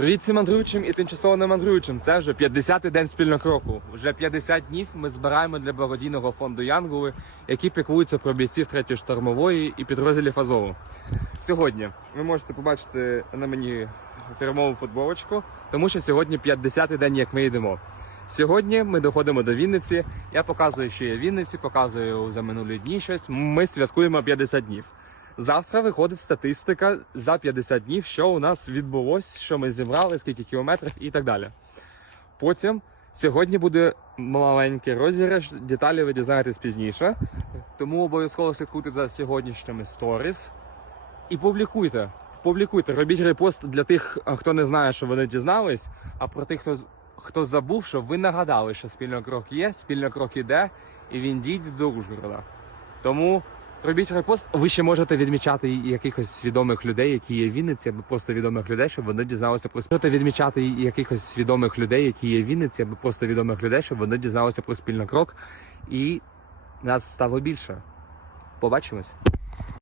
Привіт мандруючим і тимчасово не мандруючим. Це вже 50-й день спільного кроку. Вже 50 днів ми збираємо для благодійного фонду Янголи, які піклуються про бійців 3-ї штурмової і підрозділів Азову. Сьогодні ви можете побачити на мені фірмову футболочку, тому що сьогодні 50-й день, як ми йдемо. Сьогодні ми доходимо до Вінниці. Я показую, що є в Вінниці, показую за минулі дні щось. Ми святкуємо 50 днів. Завтра виходить статистика за 50 днів, що у нас відбулось, що ми зібрали, скільки кілометрів і так далі. Потім сьогодні буде маленький розіграш, деталі ви дізнаєтесь пізніше. Тому обов'язково слідкуйте за сьогоднішніми сторіс і публікуйте. Публікуйте, робіть репост для тих, хто не знає, що вони дізнались, а про тих, хто, хто забув, що ви нагадали, що спільний крок є, спільний крок іде, і він дійде до Ужгорода. Тому робіть репост. Ви ще можете відмічати якихось відомих людей, які є в Вінниці, або просто відомих людей, щоб вони дізналися про можете відмічати якихось відомих людей, які є в Вінниці, або просто відомих людей, щоб вони дізналися про спільний крок. І нас стало більше. Побачимось.